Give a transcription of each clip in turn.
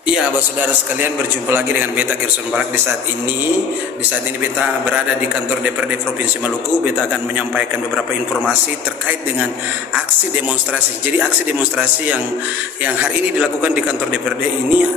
Iya, Bapak Saudara sekalian, berjumpa lagi dengan Beta Gerson Barak di saat ini. Di saat ini Beta berada di kantor DPRD Provinsi Maluku. Beta akan menyampaikan beberapa informasi terkait dengan aksi demonstrasi. Jadi aksi demonstrasi yang hari ini dilakukan di kantor DPRD ini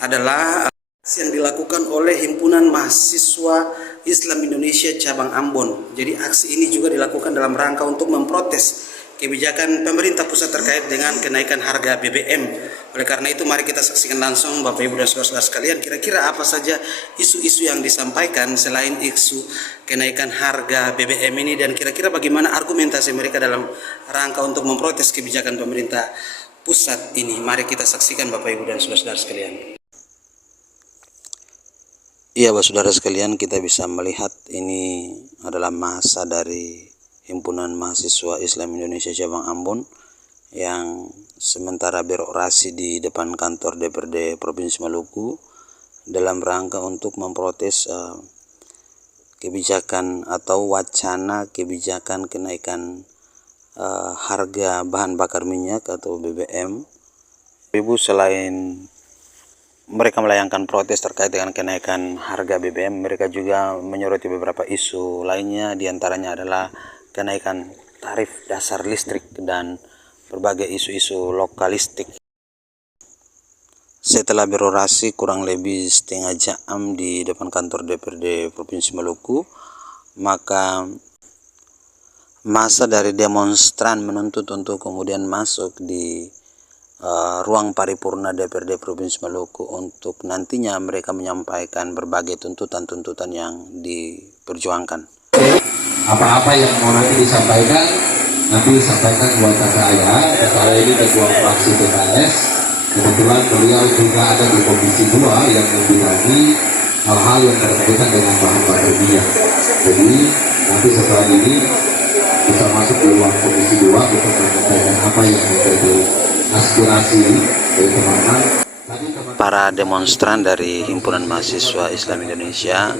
adalah aksi yang dilakukan oleh Himpunan Mahasiswa Islam Indonesia Cabang Ambon. Jadi aksi ini juga dilakukan dalam rangka untuk memprotes kebijakan pemerintah pusat terkait dengan kenaikan harga BBM. Oleh karena itu mari kita saksikan langsung Bapak Ibu dan saudara-saudara sekalian, kira-kira apa saja isu-isu yang disampaikan selain isu kenaikan harga BBM ini, dan kira-kira bagaimana argumentasi mereka dalam rangka untuk memprotes kebijakan pemerintah pusat ini. Mari kita saksikan Bapak Ibu dan saudara-saudara sekalian. Iya, Bapak Saudara sekalian, kita bisa melihat ini adalah masa dari Himpunan Mahasiswa Islam Indonesia Cabang Ambon yang sementara berorasi di depan kantor DPRD Provinsi Maluku dalam rangka untuk memprotes kebijakan atau wacana kebijakan kenaikan harga bahan bakar minyak atau BBM. Ibu, selain mereka melayangkan protes terkait dengan kenaikan harga BBM, mereka juga menyoroti beberapa isu lainnya, diantaranya adalah kenaikan tarif dasar listrik dan berbagai isu-isu lokalistik. Setelah berorasi kurang lebih setengah jam di depan kantor DPRD Provinsi Maluku, maka masa dari demonstran menuntut untuk kemudian masuk di ruang paripurna DPRD Provinsi Maluku untuk nantinya mereka menyampaikan berbagai tuntutan-tuntutan yang diperjuangkan. Apa-apa yang mau nanti disampaikan, nanti disampaikan kepada saya ini ketua fraksi PKS. Kebetulan beliau juga ada di Komisi 2 yang membidangi hal-hal yang berkaitan dengan bahan bakar minyak. Jadi nanti setelah ini bisa masuk di ruang Komisi 2 untuk menyampaikan apa yang menjadi aspirasi dari teman-teman. Para demonstran dari Himpunan Mahasiswa Islam Indonesia,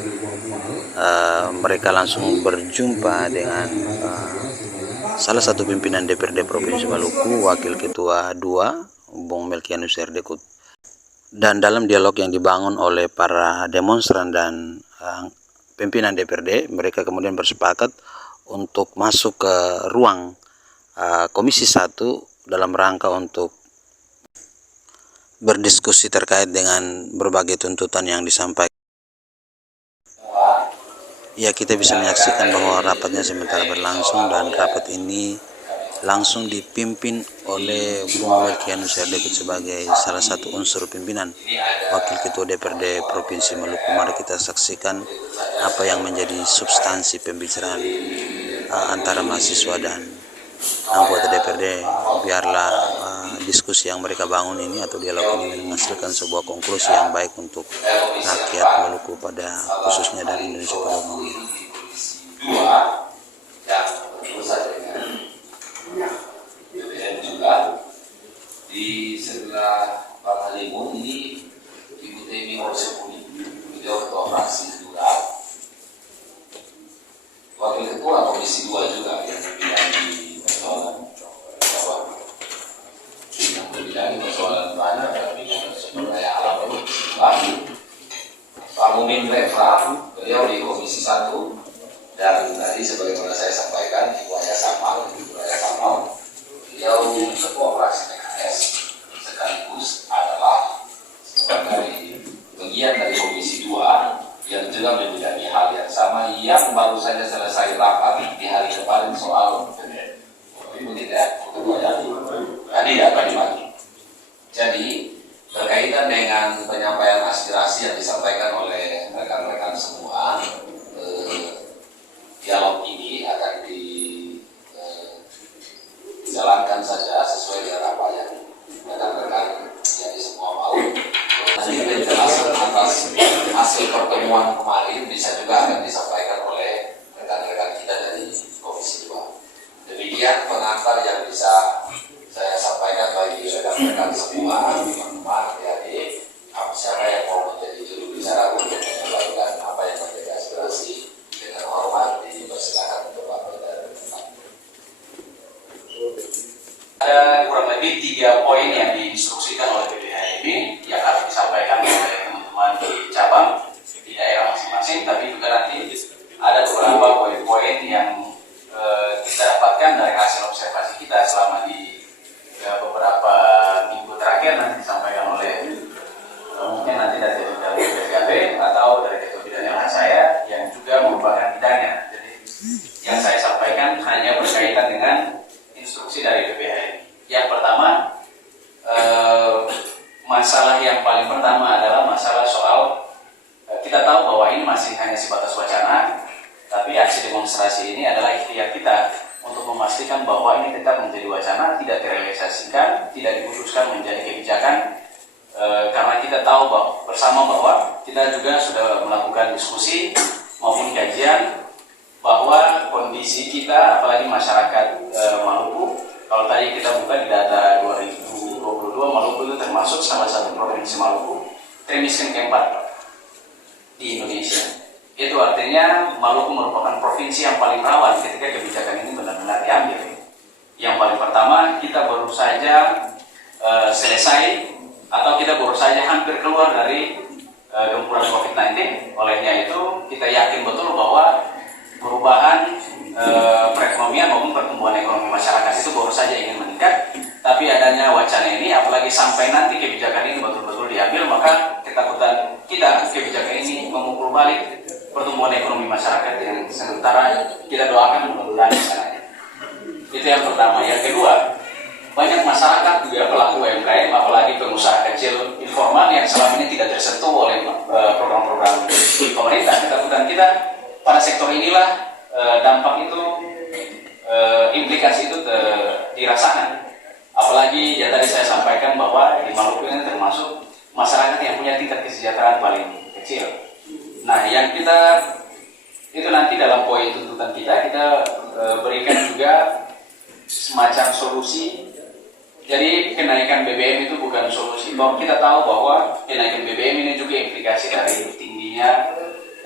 mereka langsung berjumpa dengan salah satu pimpinan DPRD Provinsi Maluku, Wakil Ketua 2, Bung Melkianus Erdekut. Dan dalam dialog yang dibangun oleh para demonstran dan pimpinan DPRD, mereka kemudian bersepakat untuk masuk ke ruang Komisi 1 dalam rangka untuk berdiskusi terkait dengan berbagai tuntutan yang disampaikan. Ya, kita bisa menyaksikan bahwa rapatnya sementara berlangsung, dan rapat ini langsung dipimpin oleh Bung Melkianus Erdekut sebagai salah satu unsur pimpinan Wakil Ketua DPRD Provinsi Maluku. Mari kita saksikan apa yang menjadi substansi pembicaraan antara mahasiswa dan anggota DPRD. Biarlah diskusi yang mereka bangun ini atau dialog ini menghasilkan sebuah konklusi yang baik untuk rakyat Maluku pada khususnya dan Indonesia pada umumnya. Di sebelah Bang Halimun ini Ibu Temi Orsepuni, beliau ketua fraksi juga, wakil ketua Komisi 2 juga yang membidangi persoalan banyak, tapi sumber daya alam itu Pak Mumin Refra, beliau di Komisi 1, dan tadi sebagaimana saya sampaikan Ibu Ayah Samal, beliau ketua fraksi PKS sekaligus adalah sebagai bagian dari Komisi 2 yang juga membidangi hal yang sama yang baru saja selesai rapat di hari kemarin soal Ibu tidak tadi ya pagi. Jadi berkaitan dengan penyampaian aspirasi yang disampaikan oleh rekan-rekan semua, dialog ini akan dijalankan saja sesuai dengan apa yang rekan-rekan yang semua mau. Nanti penjelasan atas hasil pertemuan kemarin bisa juga akan disampaikan oleh rekan-rekan kita dari Komisi 2. Demikian pengantar yang bisa saya sampaikan bagi rekan-rekan semua, teman-teman, adik-adik, siapa yang mau menjadi juru bicara untuk menyampaikan apa yang menjadi aspirasi, dengan hormat dipersilakan untuk Bapak dan Ibu. Ada kurang lebih 3 poin yang diinstruksikan oleh BPHMI yang harus disampaikan instruksi dari BPH. Yang pertama, masalah yang paling pertama adalah masalah soal kita tahu bahwa ini masih hanya sebatas wacana, tapi aksi demonstrasi ini adalah ikhtiar kita untuk memastikan bahwa ini tetap menjadi wacana, tidak terrealisasikan, tidak diputuskan menjadi kebijakan, karena kita tahu bersama bahwa kita juga sudah melakukan diskusi maupun kajian bahwa kondisi kita, apalagi masyarakat Maluku, kalau tadi kita buka di data 2022, Maluku itu termasuk salah satu provinsi Maluku termiskin keempat di Indonesia. Itu artinya Maluku merupakan provinsi yang paling rawan ketika kebijakan ini benar-benar diambil. Yang paling pertama, kita baru saja selesai atau kita baru saja hampir keluar dari gempuran COVID-19. Olehnya itu kita yakin betul bahwa perubahan perekonomian maupun pertumbuhan ekonomi masyarakat itu baru saja ingin meningkat, tapi adanya wacana ini, apalagi sampai nanti kebijakan ini betul-betul diambil, maka ketakutan kita kebijakan ini memukul balik pertumbuhan ekonomi masyarakat yang sementara kita doakan mudah-mudahan di sana. Itu yang pertama. Yang kedua, banyak masyarakat juga pelaku UMKM, apalagi pengusaha kecil informal yang selama ini tidak tersentuh oleh program-program pemerintah. Ketakutan kita pada sektor inilah dampak itu, implikasi itu dirasakan. Apalagi ya tadi saya sampaikan bahwa di Maluku ini termasuk masyarakat yang punya tingkat kesejahteraan paling kecil. Nah, yang kita itu nanti dalam poin tuntutan kita berikan juga semacam solusi. Jadi kenaikan BBM itu bukan solusi. Bahwa kita tahu bahwa kenaikan BBM ini juga implikasi dari tingginya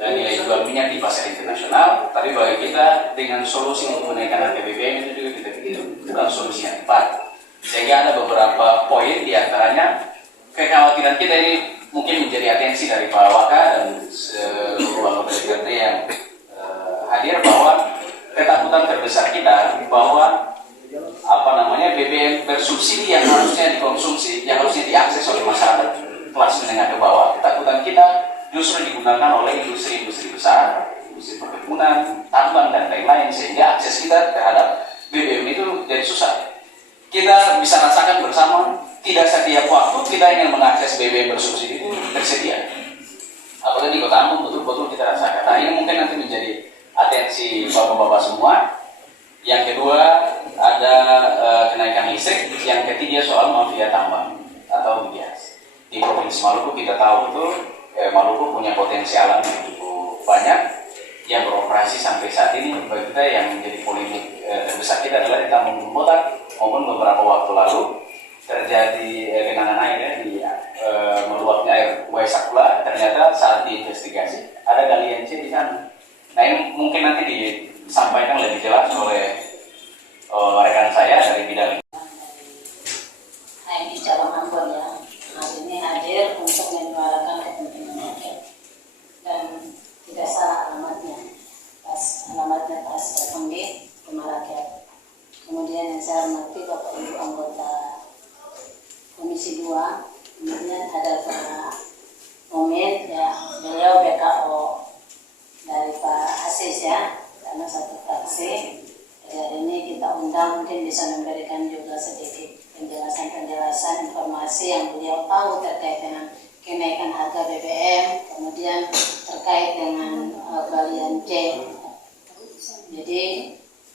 nilai jual minyak di pasar internasional, tapi bagi kita dengan solusi untuk menaikkan harga BBM itu juga kita pikir bukan solusi yang tepat. Sehingga ada beberapa poin diantaranya kekhawatiran kita ini mungkin menjadi atensi dari Pak Waka dan seluruh anggota DPRD yang hadir, bahwa ketakutan terbesar kita bahwa BBM bersubsidi yang harusnya dikonsumsi, yang harusnya diakses oleh masyarakat kelas menengah ke bawah, ketakutan kita justru digunakan oleh industri-industri besar, industri perkebunan, tambang, dan lain-lain, sehingga akses kita terhadap BBM itu jadi susah. Kita bisa rasakan bersama, tidak setiap waktu kita ingin mengakses BBM bersubsidi itu tersedia. Apalagi di Kota Ambon betul-betul kita rasakan. Nah, ini mungkin nanti menjadi atensi bapak-bapak semua. Yang kedua, ada kenaikan listrik. Yang ketiga, soal mafia tambang atau migas. Di Provinsi Maluku kita tahu betul, Maluku punya potensi alam yang cukup banyak yang beroperasi sampai saat ini. Bagi kita yang menjadi polemik terbesar kita adalah di Tambang Botak, maupun beberapa waktu lalu terjadi genangan air di meluapnya air Waisakula. Ternyata saat diinvestigasi ada galian C di sana. Nah, ini mungkin nanti disampaikan lebih jelas oleh rekan saya dari bidang di cabang Ambon ya. Hari ini hadir untuk menyuarakan kepentingan rakyat dan tidak salah alamatnya. Alamatnya pas datang di Rumah Rakyat. Kemudian yang saya hormati Bapak Ibu anggota Komisi 2, kemudian ada Pak Momen ya, beliau BKO dari Pak Asis ya, karena satu fraksi. Hari ini kita undang, mungkin bisa memberikan juga sedikit penjelasan informasi yang beliau tahu terkait dengan kenaikan harga BBM, kemudian terkait dengan galian C. Jadi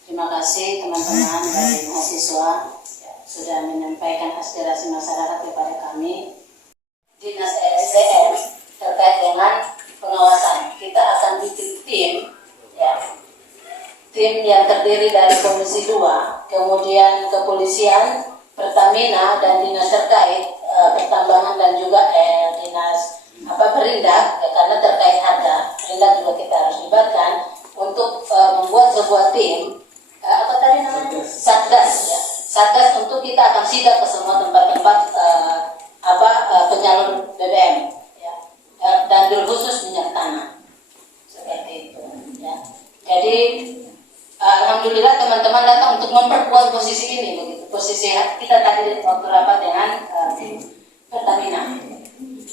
terima kasih teman-teman dari mahasiswa sudah menyampaikan aspirasi masyarakat kepada kami. Dinas ESDM terkait dengan pengawasan, kita akan bikin tim ya. Tim yang terdiri dari Komisi 2, kemudian Kepolisian, Pertamina, dan dinas terkait pertambangan, dan juga dinas Perindak, karena terkait harga Perindak juga kita harus libatkan untuk membuat sebuah tim Satgas ya. Satgas untuk kita akan sidak ke semua tempat-tempat penyalur BBM ya. Dan khusus minyak tanah seperti itu ya. Jadi alhamdulillah teman-teman datang untuk memperkuat posisi ini begitu. Posisi kita tadi waktu rapat dengan Pertamina.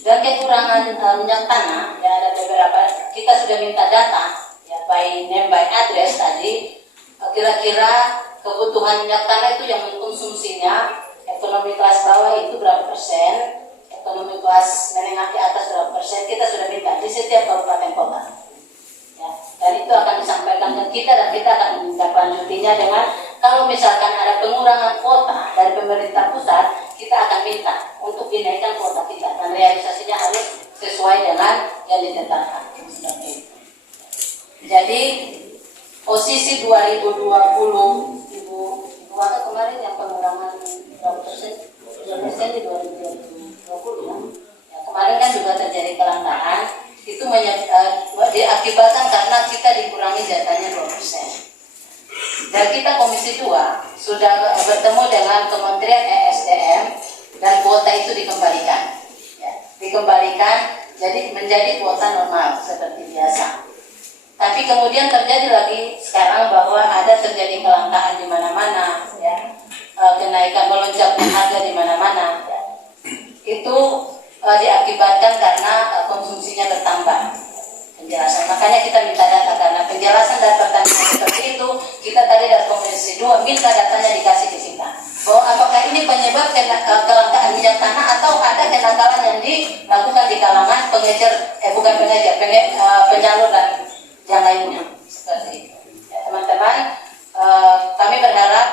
Dan kekurangan minyak tanah ya, ada beberapa, kita sudah minta data ya, by name by address tadi, kira-kira kebutuhan minyak tanah itu yang mengkonsumsinya ekonomi kelas bawah itu berapa persen, ekonomi kelas menengah ke atas berapa persen, kita sudah minta di setiap kabupaten kota. Ya, dan itu akan disampaikan ke kita dan kita akan menindaklanjutinya dengan kalau misalkan ada pengurangan kuota dari pemerintah pusat, kita akan minta untuk dinaikkan kuota kita dan realisasinya harus sesuai dengan yang ditetapkan. Jadi posisi 2020 ibu Waka kemarin yang pengurangan berapa persen? 2% di 2020 ya. Ya, kemarin kan juga terjadi kelangkaan, itu diakibatkan karena kita dikurangi jatahnya 2%. Dan kita Komisi 2 sudah bertemu dengan Kementerian ESDM dan kuota itu dikembalikan. Ya, dikembalikan jadi menjadi kuota normal seperti biasa. Tapi kemudian terjadi lagi sekarang bahwa ada terjadi kelangkaan di mana-mana, ya, kenaikan melonjaknya harga di mana-mana. Ya. Itu diakibatkan karena konsumsinya bertambah. Penjelasan, makanya kita minta data karena penjelasan dan pertanyaan seperti itu kita tadi dari Komisi 2 minta datanya dikasih ke kita. Bahwa apakah ini penyebab kelangkaan minyak tanah atau ada kenakalan yang dilakukan di kalangan penyalur dan yang lainnya seperti itu. Ya, teman-teman, kami berharap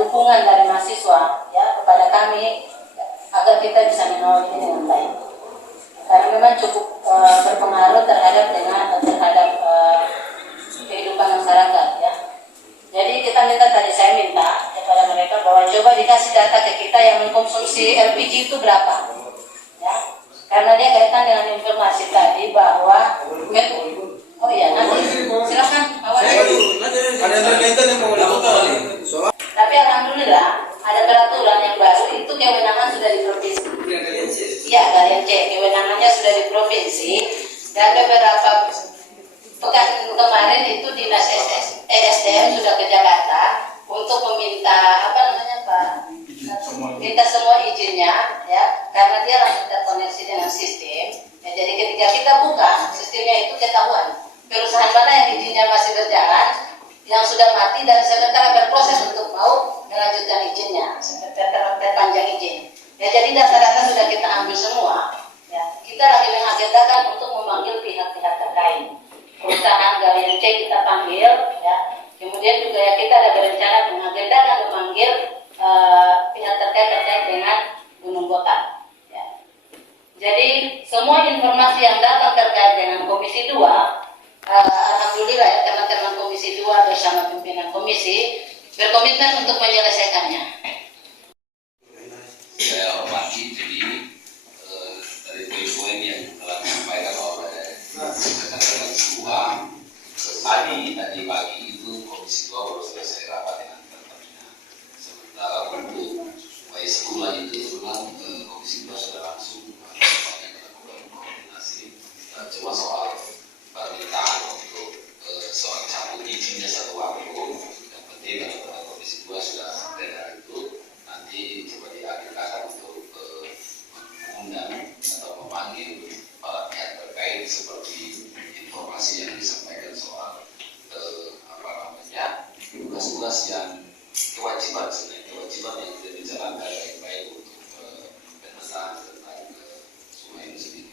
dukungan dari mahasiswa ya kepada kami agar kita bisa menolak ini dengan baik. Karena memang cukup berpengaruh terhadap kehidupan masyarakat ya. Jadi saya minta kepada mereka bahwa coba dikasih data ke kita yang mengkonsumsi LPG itu berapa ya. Karena dia kaitan dengan informasi tadi bahwa oh iya nanti silakan awal. Tapi alhamdulillah ada peraturan yang baru itu kewenangan sudah di provinsi. Ya, kalian cek kewenangannya sudah di provinsi dan beberapa pekan kemarin itu dinas ESDM sudah ke Jakarta untuk meminta minta semua izinnya ya karena dia langsung terkoneksi dengan sistem. Ya, jadi ketika kita buka sistemnya itu ketahuan perusahaan mana yang izinnya masih berjalan, yang sudah mati dan sementara berproses untuk mau melanjutkan izinnya, terpanjang izin. Ya, jadi data-data sudah kita ambil semua. Ya, kita lagi mengagendakan untuk memanggil pihak-pihak terkait. Perusahaan Galian C kita panggil, ya. Kemudian juga ya kita ada berencana mengagendakan memanggil pihak terkait dengan Gunung Botak. Ya. Jadi semua informasi yang datang terkait dengan Komisi 2, alhamdulillah ya teman-teman Komisi 2 bersama pimpinan komisi berkomitmen untuk menyelesaikannya. Saya hormati jadi dari poin-poin yang telah disampaikan oleh rekan-rekan semua tadi pagi itu Komisi 2 baru selesai rapat dengan Pertamina. Sementara untuk sekolah itu memang Komisi 2 sudah langsung melakukan koordinasi cuma soal permintaan untuk soal cabut izinnya satu waktu yang penting kalau Komisi 2 sudah dengar itu nanti coba diagendakan untuk mengundang atau memanggil para pihak terkait seperti informasi yang disampaikan soal tugas-tugas yang kewajiban yang tidak dijalankan baik-baik untuk pemetaan tentang sungai itu sendiri.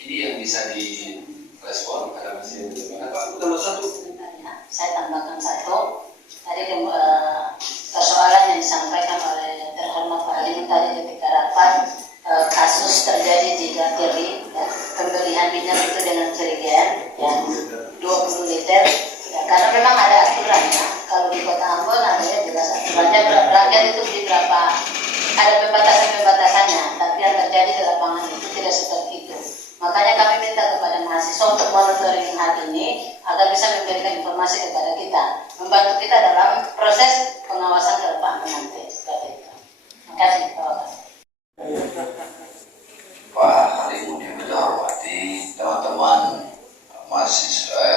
Ini yang bisa direspon ada masih Tambah satu. Saya tambahkan satu. Tadi persoalan yang disampaikan oleh terhormat Pak Halim tadi ketika rapat kasus terjadi di Gatiri ya, pembelian minyak itu dengan kerugian ya 20 liter ya, karena memang ada aturannya. Kalau di Kota Ambon adanya jelas aturannya rakyat itu di berapa ada pembatasannya, tapi yang terjadi di lapangan itu tidak seperti itu. Makanya kami minta kepada mahasiswa untuk monitoring hal ini agar bisa memberikan informasi kepada kita, membantu kita dalam proses pengawasan ke depan nanti seperti itu. Terima kasih. Pak Halim yang dihormati teman-teman mahasiswa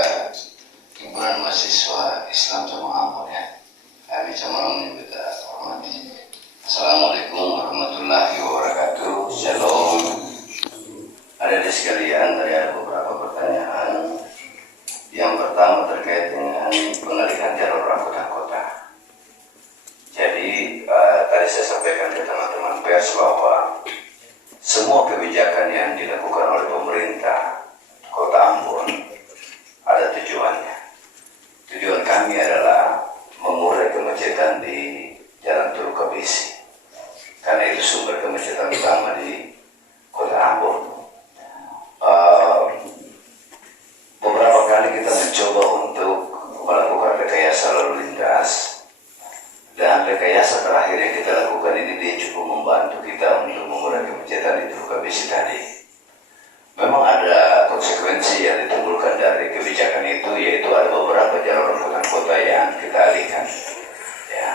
himpunan mahasiswa Islam Jamaah Ambon ya. Kami Jamaah kita hormati. Assalamualaikum warahmatullahi wabarakatuh. Shalom. Ada di sekalian, tadi ada beberapa pertanyaan. Yang pertama terkait dengan pengalihan jalur anggota kota. semua kebijakan yang dilakukan oleh pemerintah Kota Ambon ada tujuannya. Tujuan kami adalah mengurai kemacetan di Jalan Turukabisi, karena itu sumber kemacetan utama di Kota Ambon. Beberapa kali kita mencoba untuk melakukan rekayasa lalu lintas, dan rekayasa terakhir yang kita lakukan ini dia cukup membantu kita untuk mengurangi kemacetan di Turukabisi tadi. Memang ada konsekuensi yang ditimbulkan dari kebijakan itu, yaitu ada beberapa jalur angkutan kota yang kita alihkan. Ya.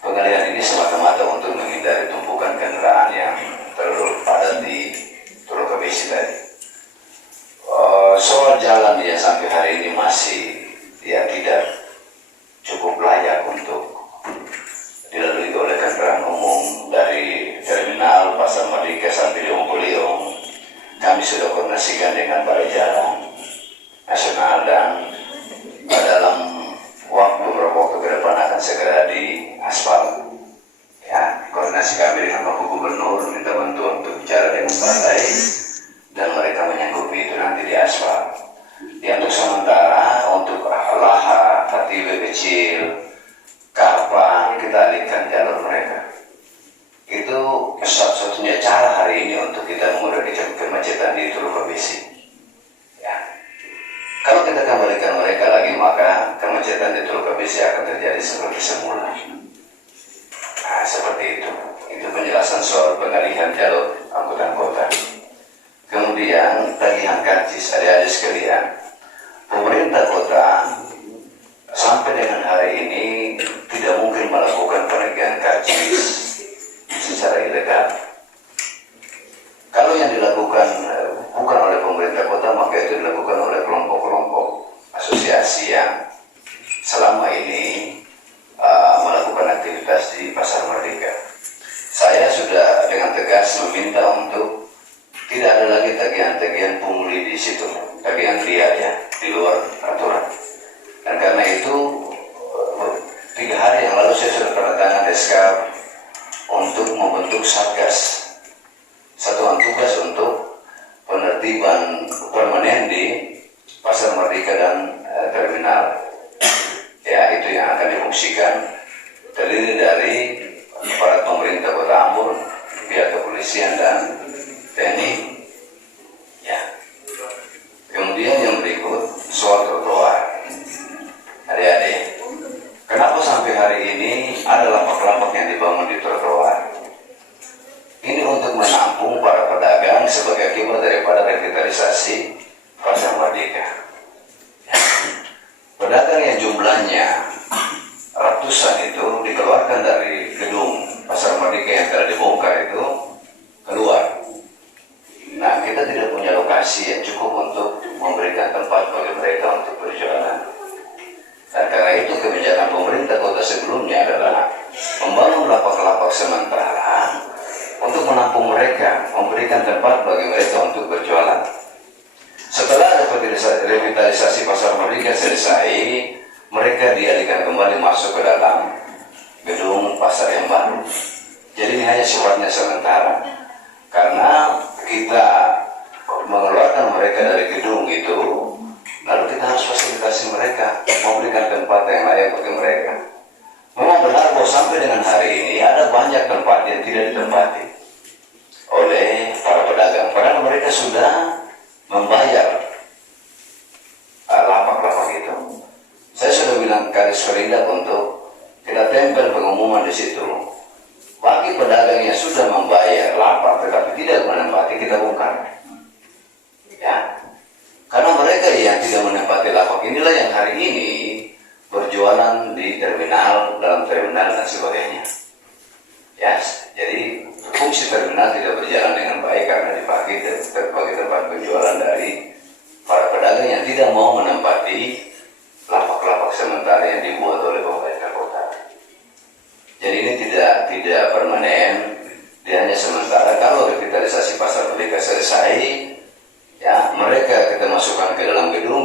Pengalihan ini semata-mata untuk menghindari tumpukan kendaraan yang terlalu padat di Turukabisi tadi. Soal jalan yang sampai hari ini masih tidak cukup layak untuk dilalui oleh kendaraan umum dari terminal Pasar Merdeka sampai Liung. Kami sudah koordinasikan dengan Balai Jalan Nasional dan dalam beberapa waktu ke depan akan segera di aspal. Ya, koordinasi kami dengan Bapak Gubernur minta bantuan untuk bicara dengan Balai dan mereka menyanggupi itu nanti di aspal. Ya, untuk sementara untuk Laha, Katibe kecil, Kapang kita alihkan jalur mereka. Itu satu-satunya cara hari ini untuk kita mengurangi kemacetan di Turukabisi. Ya. Kalau kita kembalikan mereka lagi, maka kemacetan di Turukabisi akan terjadi seperti semula. Nah, seperti itu. Itu penjelasan soal pengalihan jalur angkutan kota. Kemudian tagihan karcis, adik-adik sekalian, pemerintah kota sampai dengan hari ini tidak mungkin melakukan penagihan karcis secara ilegal. Kalau yang dilakukan bukan oleh pemerintah kota, maka itu dilakukan oleh kelompok-kelompok asosiasi yang selama ini melakukan aktivitas di Pasar Merdeka. Saya sudah dengan tegas meminta untuk tidak ada lagi tagihan-tagihan pungli di situ, tagihan liar ya, di luar aturan. Dan karena itu 3 hari yang lalu saya sudah tanda tangan SK untuk membentuk Satgas, satuan tugas untuk penertiban permanen di Pasar Merdeka dan terminal. Ya, itu yang akan difungsikan, terdiri dari aparat pemerintah Kota Ambon, pihak kepolisian dan TNI. Ya. Kemudian yang berikut soal trotoar. Adik-adik, kenapa sampai hari ini ada lapak-lapak yang dibangun di trotoar? Ini untuk menampung para pedagang sebagai akibat daripada revitalisasi Pasar Merdeka. Ya. Pedagang yang jumlahnya ratusan itu dikeluarkan dari gedung Pasar Merdeka yang telah dibongkar itu keluar. Nah, kita tidak punya lokasi yang cukup untuk memberikan tempat bagi mereka untuk berjualan. Dan karena itu kebijakan pemerintah kota sebelumnya adalah membangun lapak-lapak sementara untuk menampung mereka, memberikan tempat bagi mereka untuk berjualan. Setelah revitalisasi Pasar Merdeka selesai, mereka dialihkan kembali masuk ke dalam gedung pasar yang baru. Jadi ini hanya sifatnya sementara, karena kita mengeluarkan mereka dari gedung itu, lalu kita harus fasilitasi mereka, memberikan tempat yang layak bagi mereka. Memang benar bahwa sampai dengan hari ini ada banyak tempat yang tidak ditempati oleh para pedagang, padahal mereka sudah membayar lapak-lapak itu. Saya sudah bilang garis perindak untuk kita tempel pengumuman di situ. Bagi pedagang yang sudah membayar lapak tetapi tidak menempati, kita bongkar. Ya, karena mereka yang tidak menempati lapak inilah yang hari ini berjualan di terminal, dalam terminal dan sebagainya. Ya, jadi fungsi terminal tidak berjalan dengan baik karena dipakai sebagai tempat penjualan dari para pedagang yang tidak mau menempati lapak-lapak sementara yang dibuat oleh pemerintah kota. Jadi ini tidak permanen, dia hanya sementara. Kalau revitalisasi Pasar Merdeka selesai, ya mereka kita masukkan ke dalam gedung